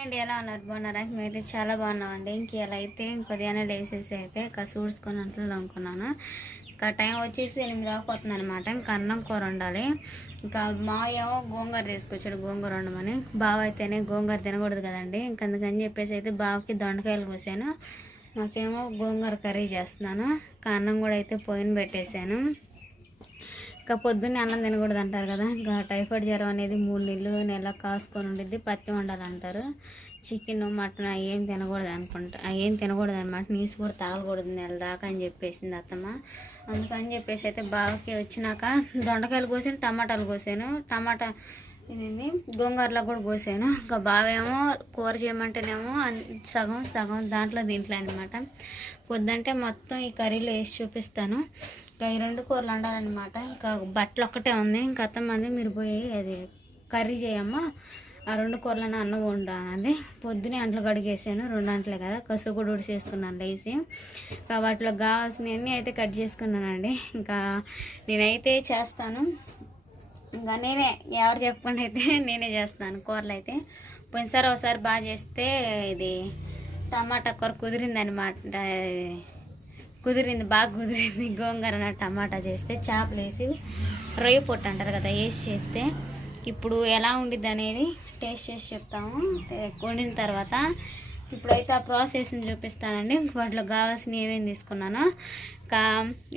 అండి ఎలా ఉన్నారు? బాగున్నారా? మేమైతే చాలా బాగున్నామండి. ఇంక ఎలా అయితే కొద్దిగానే లేసేసి అయితే ఇంకా చూసుకొని అంట్లో అనుకున్నాను ఇంకా టైం వచ్చేసి ఎనిమిది కాకపోతుంది అనమాట ఇంకా అన్నం కూర ఉండాలి ఇంకా మా ఏమో గోంగూర తీసుకొచ్చాడు గోంగూర వండమని. బావ అయితేనే గోంగూర తినకూడదు కదండి. ఇంక అందుకని చెప్పేసి అయితే బావకి దొండకాయలు కోసాను. మాకేమో గోంగూర కర్రీ చేస్తున్నాను. ఇంకా అన్నం కూడా అయితే పోయిన పెట్టేశాను ఇంకా పొద్దున్నే అన్నం తినకూడదు అంటారు కదా. ఇంకా టైఫాయిడ్ జ్వరం అనేది మూడు నెలలు నెల కాసుకొని ఉండిద్ది పత్తి వండాలంటారు. చికెన్ మటన్ అవి ఏం తినకూడదు అనుకుంటా అవి ఏం తినకూడదు అనమాట నీసు కూడా తాగకూడదు నెల దాకా అని చెప్పేసింది అత్తమ్మ. అందుకని చెప్పేసి అయితే బావకి వచ్చినాక దొండకాయలు కోసాను టమాటాలు కోసాను. టమాటా ఇదేంది? గోంగూరలో కూడా కోసాను. ఇంకా బావేమో కూర చేయమంటేనేమో సగం సగం దాంట్లో దీంట్లో అనమాట కొద్దంటే మొత్తం ఈ కర్రీలో వేసి చూపిస్తాను. ఇంకా ఈ రెండు కూరలు వండాలన్నమాట. ఇంకా బట్టలు ఒక్కటే ఉంది. ఇంకా అత్తమ్మంది మీరు పోయి అది కర్రీ చేయమ్మా. ఆ రెండు కూరలను అన్నం వండానండి పొద్దునే అంట్లు కడిగేసాను. రెండు అంటలే కదా. కసు కూడా ఉడిసేసుకున్నాను లేసి. ఇంకా వాటిలో కావాల్సినవన్నీ అయితే కట్ చేసుకున్నానండి. ఇంకా నేనైతే చేస్తాను. ఇంకా నేనే ఎవరు చెప్పకుండా అయితే నేనే చేస్తాను కూరలు అయితే పోయినసారి ఒకసారి బాగా చేస్తే ఇది టమాటా కూర కుదిరింది అనమాట కుదిరింది బాగా కుదిరింది. గోంగూర టమాటా చేస్తే చేపలు వేసి రొయ్య పొట్టు అంటారు కదా వేసి చేస్తే ఇప్పుడు ఎలా ఉండిద్ది అనేది టేస్ట్ చేసి చెప్తాము. వండిన తర్వాత ఇప్పుడైతే ఆ ప్రాసెస్ని చూపిస్తానండి. వాటిలో కావాల్సిన ఏమేమి తీసుకున్నానో. ఇంకా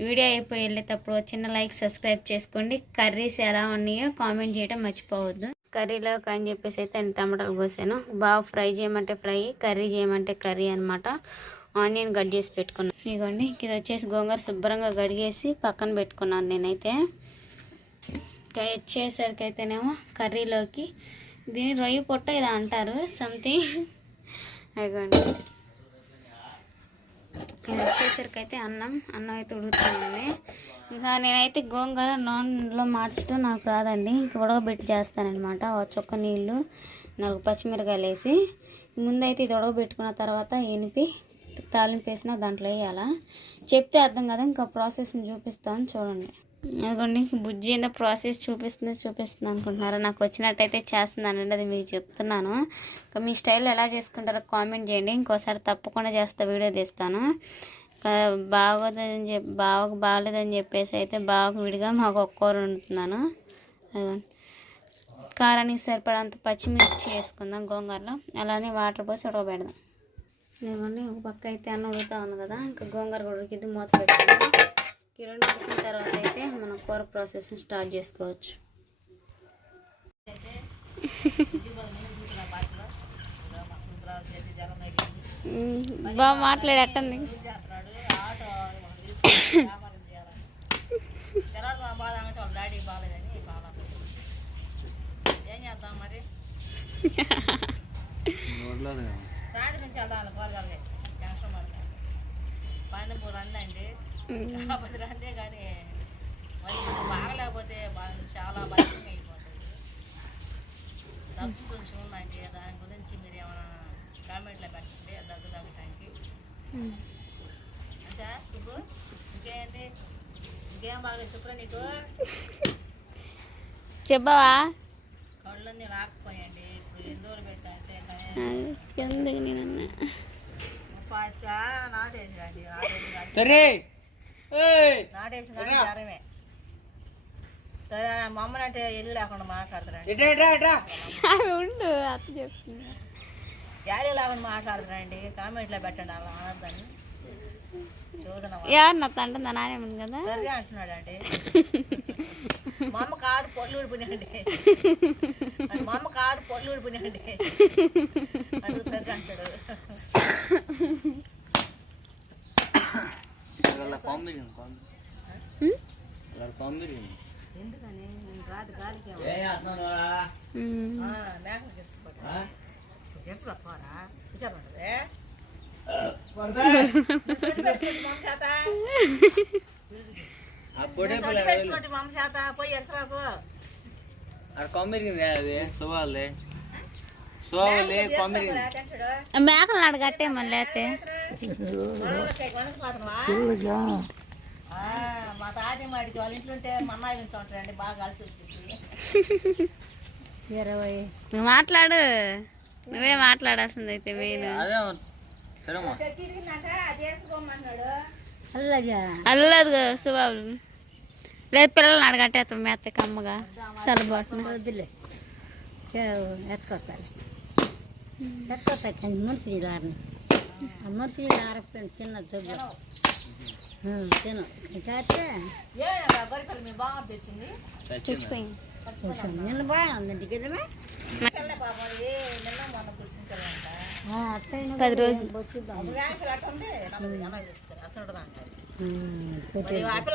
వీడియో అయిపోయి వెళ్ళేటప్పుడు చిన్న లైక్ సబ్స్క్రైబ్ చేసుకోండి. కర్రీస్ ఎలా ఉన్నాయో కామెంట్ చేయడం మర్చిపోవద్దు. కర్రీలో అని చెప్పేసి అయితే నేను టమాటాలు కోసాను. బాగా ఫ్రై చేయమంటే ఫ్రై కర్రీ చేయమంటే కర్రీ అనమాట ఆనియన్ కట్ చేసి పెట్టుకున్నాను ఇదిగోండి ఇది వచ్చేసి గోంగూర శుభ్రంగా కడిగేసి పక్కన పెట్టుకున్నాను నేనైతే. ఇంకా వచ్చేసరికి అయితేనేమో కర్రీలోకి. దీని రొయ్య పొట్ట ఇది అంటారు. సంథింగ్ అదిగోండి ఇది వచ్చేసరికి అయితే అన్నం అన్నం అయితే ఉడుకుతుంది ఇంకా నేనైతే గోంగూర నూనెలో మార్చడం నాకు రాదండి. ఇంక ఉడకబెట్టి చేస్తానన్నమాట. చొక్క నీళ్ళు నాలుగు పచ్చిమిరకాయలు వేసి ముందైతే ఇది ఉడకబెట్టుకున్న తర్వాత ఎనిపి తాలింపు వేసిన దాంట్లో వేయాలా? చెప్తే అర్థం కదా. ఇంకా ప్రాసెస్ని చూపిస్తాను. చూడండి. అదిగోండి బుజ్జి ఏందో ప్రాసెస్ చూపిస్తుంది చూపిస్తుంది అనుకుంటున్నారా? నాకు వచ్చినట్టయితే చేస్తున్నానండి అది మీకు చెప్తున్నాను. ఇంకా మీ స్టైల్ ఎలా చేసుకుంటారో కామెంట్ చేయండి. ఇంకోసారి తప్పకుండా చేస్తా వీడియో తీస్తాను. బాగోదని చెప్పి బాగా బాగలేదని చెప్పేసి అయితే బాగా విడిగా మాకు ఒక్కోరు ఉంటున్నాను కారానికి సరిపడంత పచ్చిమిర్చి వేసుకుందాం గోంగూరలో. అలానే వాటర్ పోసి ఉడకబెడదాం. ఇదిగోండి ఒక పక్క అయితే అన్నం ఉడుకుతా ఉంది కదా ఇంకా గోంగూర కూడా ఉడికిద్ది మూత పెట్టుకుందాం రెండు ఉడికిన తర్వాత అయితే మనం కూర ప్రాసెస్ని స్టార్ట్ చేసుకోవచ్చు. బాగా మాట్లాడేటంది సాయంత్రం నుంచి వెళ్దాం కోరగాలి రందే కానీ మరి బాగలేకపోతే చాలా అయిపోతుంది. దగ్గు కొంచెం ఉందండి దాని గురించి మీరు ఏమైనా కామెంట్లో పెట్టండి దగ్గు సుబ్బు ఇంకేంటి? ఇంకేం నీకు? చెప్పవా? కళ్ళన్నీ రాకపోయండి ఇప్పుడు ఎన్ని రోజులు ఎందుకు నేను పాతిక నాటేసి రండి నాటేసి రండి సరే. మా అమ్మనంటే ఇల్లు లేకుండా ఇట్రా ఉండు అత్త లేకుండా కామెంట్లో పెట్టండి అలా అనద్దని. ఎవరు నా తండ్రి నానే ఉంది కదా? సరే అంటున్నాడు అండి మా అమ్మ కాదు పొల్లు ఊడిపోయినండి మా అమ్మ కాదు పొల్లు ఊడిపోయినండి అది సరే అంటాడు. ఎందుకని? నేను రాదు గాలికి ఉమ్. మేకలు ఉంటుంది. మా అమ్మ చేత. మేకలు నాడు కట్టేమని లేతే మా తాత మాడికి వాళ్ళ ఇంట్లో ఉంటే మా అమ్మాయి ఇంట్లో ఉంటారండి బాగా కలిసి వచ్చింది. ఇరవై. నువ్వు మాట్లాడు. నువ్వే మాట్లాడాల్సింది అయితే మెయిన్ అదే సరేమ్మా అల్లదు సుబాబు లేదు పిల్లల్ని అడగట్టే మెత్త కమ్మగా సలబాటున వద్దులే ఎత్తుకొస్తాను మున్సి ఆ మున్సి జబ్బు. తిను. కాస్తే బాగా పది రోజులు. అంటారు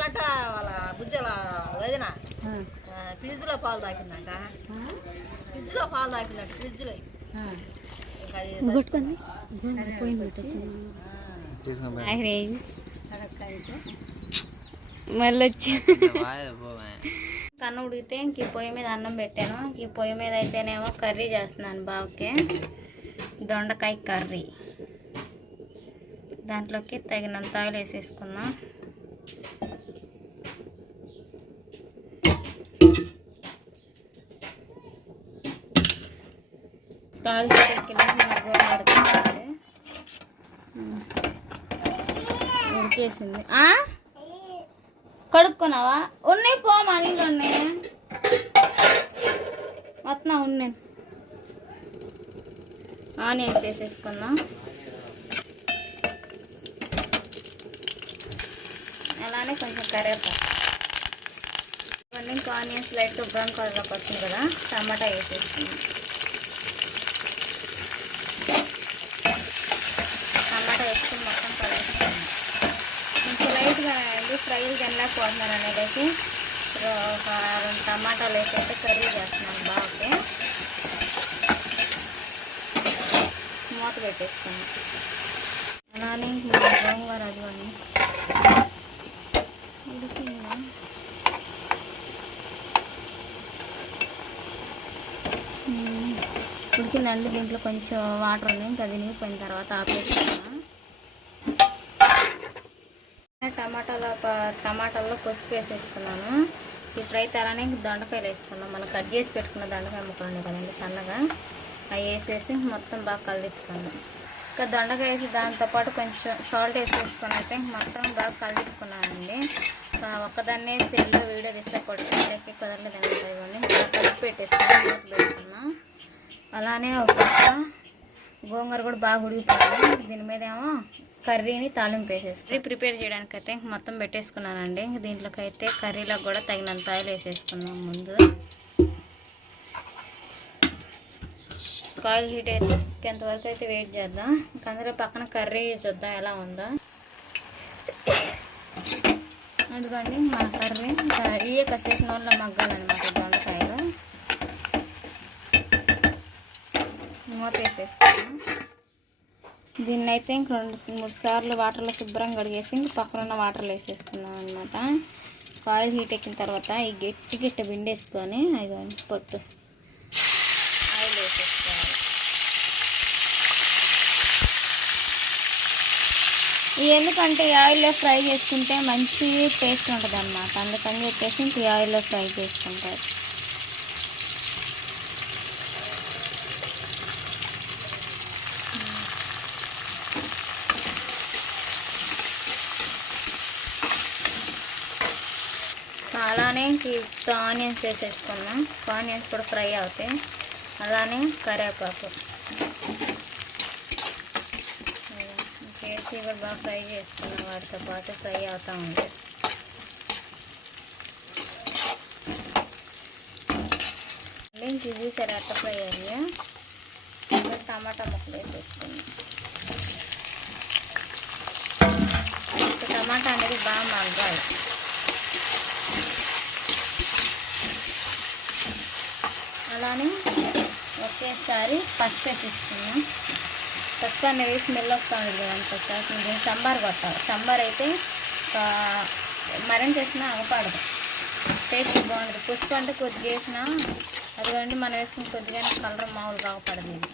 అంట వాళ్ళ బుజ్జల వదిన ఫ్రిడ్జ్లో పాలు తాకిందంట. ఫ్రిడ్జ్లో పాలు తాకిందంట ఫ్రిడ్జ్లో. పెట్టచ్చు మళ్ళీ వచ్చి. కన్ను ఉడికితే ఇంక ఈ పొయ్యి మీద అన్నం పెట్టాను. ఈ పొయ్యి మీద అయితేనేమో కర్రీ చేస్తున్నాను బాబుకి. దొండకాయ కర్రీ. దాంట్లోకి తగినంత ఆయిల్ వేసేసుకుందాం. ఉడికేసింది. కడుక్కున్నావా? ఉన్నాయి పోమా నీళ్ళు ఉన్నాయి. వస్తున్నా ఉన్నాయి. ఆనియన్స్ వేసేసుకున్నా అలానే కొంచెం కరివేపాకు. ఇవన్నీ ఇంకా ఆనియన్స్ లైట్ బ్రౌన్ కలర్లోకి వస్తుంది కదా టమాటా వేసేస్తుంది టమాటా వేసుకుని మొత్తం కలుపుకుందాం. కొంచెం లైట్గా అండి ఫ్రైలు తినలేకపోతున్నారు అనేది ఒక రెండు టమాటాలు వేసైతే కర్రీ చేస్తున్నాను బాగా మూత పెట్టేసుకున్నాం. అలానే మన గోంగూర అదిగోండి ఉడికిందా మ్మ్. ఉడికిందండి దీంట్లో కొంచెం వాటర్ ఉంది. ఇంకా అది నీగిపోయిన తర్వాత ఆపేసుకున్నాను టమాటాలో ప- టమాటాల్లో పసుపు వేసేసుకున్నాను. ఇప్పుడు అయితే అలానే దొండకాయలు వేసుకున్నాం మనం కట్ చేసి పెట్టుకున్న దొండకాయ ముక్కలు ఉన్నాయి కదండి సన్నగా. అవి వేసేసి మొత్తం బాగా కలిదిప్పుకున్నాం ఇంకా దొండకాయ వేసి దాంతోపాటు కొంచెం సాల్ట్ వేసేసుకుని అయితే మొత్తం బాగా కలిదిప్పుకున్నానండి. ఒక్కదాన్నే సెల్లో వీడియో తీస్తే కొట్టుకోవడానికి కుదరలేదండి బాగా కలిపి పెట్టేసుకుని పెట్టుకున్నాం అలానే ఒక పక్క గోంగూర కూడా బాగా ఉడిగిపోయింది దీని మీద ఏమో కర్రీని తాలింపు వేసేసుకుని ప్రిపేర్ చేయడానికి అయితే ఇంక మొత్తం పెట్టేసుకున్నానండి. ఇంక దీంట్లోకి అయితే కర్రీలో కూడా తగినంత ఆయిల్ వేసేసుకున్నాం ముందు. కాయిల్ హీట్ అయితే వరకు అయితే వెయిట్ చేద్దాం. ఇంకా అందులో పక్కన కర్రీ చూద్దాం ఎలా ఉందో. అందుకండి మా కర్రీ ఇంకా ఇవే కసేసి నూనెలో మగ్గాలన్నమాట ఈ దొండకాయలు మూత వేసేసుకున్నాం. దీన్ని అయితే ఇంక రెండు మూడు సార్లు వాటర్లో శుభ్రంగా కడిగేసి ఇంక పక్కన ఉన్న వాటర్లో వేసేసుకున్నాం అనమాట ఆయిల్ హీట్ ఎక్కిన తర్వాత ఈ గట్టి గిట్ట బిండేసుకొని అది పొట్టు. ఆయిల్ వేసేసుకోవాలి. ఎందుకంటే ఈ ఆయిల్లో ఫ్రై చేసుకుంటే మంచి టేస్ట్ ఉంటుంది అనమాట అందుకని చెప్పేసి ఇంక ఈ ఆయిల్లో ఫ్రై చేసుకుంటారు. అలానే ఆనియన్స్ వేసేసుకున్నాం ఆనియన్స్ కూడా ఫ్రై అవుతాయి. అలానే కరివేపాకు. వేసి కూడా బాగా ఫ్రై చేసుకున్నాం వాటితో పాటు ఫ్రై అవుతూ ఉంది. ఇంక ఇది చూసారు అట్ట ఫ్రై అయ్యి టమాటా ముక్కలు వేసేసుకున్నాం టమాటా అనేది బాగా మగ్గాలి. అలానే ఒకేసారి పసుపు వేసేసుకున్నాం పసుపు అనేది స్మెల్ వస్తూ ఉంటుంది కదా ఒకసారి దీన్ని సాంబార్ కొట్టాలి. సాంబార్ అయితే ఆ, మరింత వేసినా టేస్ట్ బాగుంటుంది. పసుపు అంటే కొద్దిగా వేసినా అదిగోండి మనం వేసుకుని కొద్దిగా కలర్ మామూలుగా అవపడదు ఇది.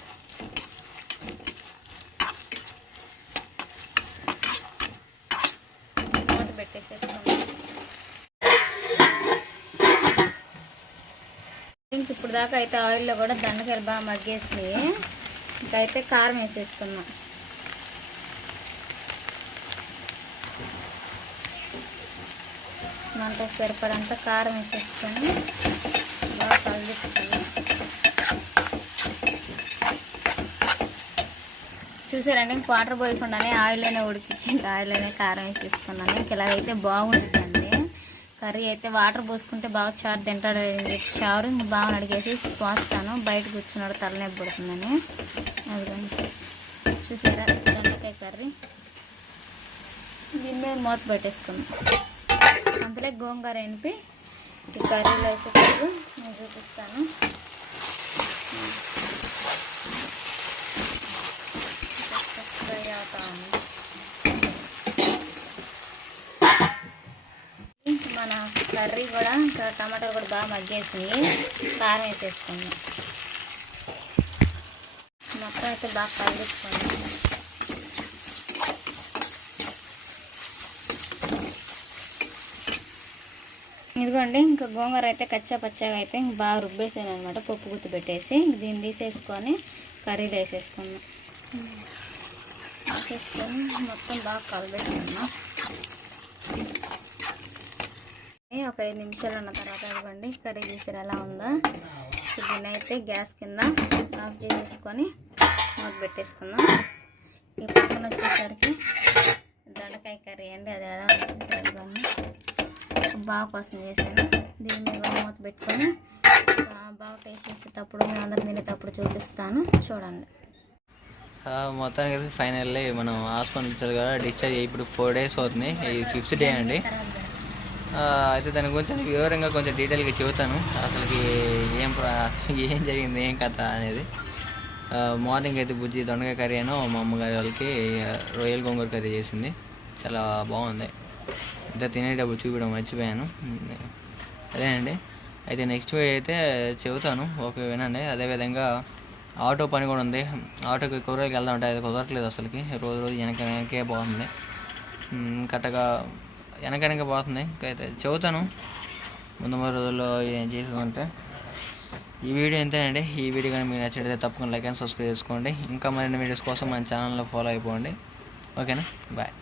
మూత పెట్టేసేసుకున్నాం ఇంక ఇప్పుడు దాకా అయితే ఆయిల్లో కూడా దండకాయలు బాగా మగ్గేసినాయి. ఇంకైతే కారం వేసేసుకున్నాం మంటకు సరిపడంత కారం వేసేసుకొని బాగా కలుపుకొని చూసారండి వాటర్ పోయకుండానే ఆయిల్లోనే ఉడికించి ఇంకా ఆయిల్లోనే కారం వేసేసుకున్నాను. ఇంక ఇలాగైతే బాగుంటుంది. కర్రీ అయితే వాటర్ పోసుకుంటే బాగా చారు తింటాడు. చారు బాగా అడిగేసి పోస్తాను. బయట కూర్చున్నాడు తలనొప్పి పడుతుందని. అదిగోండి. చూసారా? దొండకాయ కర్రీ. దీని మీద మూత పెట్టేసుకుందాం. అందులో గోంగూర ఎనిపి ఈ కర్రీలో వేసేటప్పుడు నేను చూపిస్తాను. ఫ్రై అవుతా ఉంది. మన కర్రీ కూడా ఇంకా టమాటాలు కూడా బాగా మగ్గేసింది కారం వేసేసుకుంది మొత్తం అయితే బాగా కలుపుకోండి ఇదిగోండి ఇంకా గోంగూర అయితే కచ్చా పచ్చగా అయితే ఇంక బాగా రుబ్బేసాను అనమాట పప్పు గుత్తి పెట్టేసి ఇంక దీన్ని తీసేసుకొని కర్రీలో వేసేసుకున్నాం. వేసేసుకొని మొత్తం బాగా కలబెట్టుకున్నాం. ఒక ఐదు నిమిషాలు ఉన్న తర్వాత ఇవ్వండి కర్రీ తీసారు ఎలా ఉందా. దీన్ని అయితే గ్యాస్ కింద ఆఫ్ చేసేసుకొని మూత పెట్టేసుకుందాం. ఈ పక్కన వచ్చేసరికి దొండకాయ కర్రీ అండి అది ఎలా వచ్చేసరికి ఇవన్నీ బాగా కోసం చేశాను. దీని మీద మూత పెట్టుకొని బాగా టేస్ట్ చేసేటప్పుడు మేము అందరం తినేటప్పుడు చూపిస్తాను. చూడండి. మొత్తానికి అయితే ఫైనల్లీ మనం హాస్పిటల్ ఇచ్చారు కదా డిశ్చార్జ్ అయ్యి ఇప్పుడు ఫోర్ డేస్ అవుతుంది. ఈ ఫిఫ్త్ డే అండి. అయితే దాని గురించి నేను వివరంగా కొంచెం డీటెయిల్గా చెబుతాను. అసలుకి ఏం ఏం జరిగింది ఏం కథ అనేది. మార్నింగ్ అయితే బుజ్జి దొండకాయ కర్రీ అనో మా అమ్మగారి వాళ్ళకి ఆ, రొయ్యల గోంగూర కర్రీ చేసింది. చాలా బాగుంది. ఇంత తినేటప్పుడు చూపించడం మర్చిపోయాను. అదేనండి అయితే నెక్స్ట్ వీడియో అయితే చెబుతాను. ఓకే వినండి. అదేవిధంగా ఆటో పని కూడా ఉంది. ఆటోకి కూరలకి వెళ్దాం అంటే అది కుదరట్లేదు అసలుకి. రోజు రోజు వెనక వెనకే బాగుంది. కరెక్ట్గా వెనక వెనక పోతుంది ఇంకైతే చెబుతాను. ముందు మూడు రోజుల్లో ఏం చేసుకుంటే ఈ వీడియో ఎంతేనండి ఈ వీడియో కానీ మీకు నచ్చినట్లయితే తప్పకుండా లైక్ అండ్ సబ్స్క్రైబ్ చేసుకోండి. ఇంకా మరిన్ని వీడియోస్ కోసం మన ఛానల్లో ఫాలో అయిపోండి. ఓకేనా? బాయ్.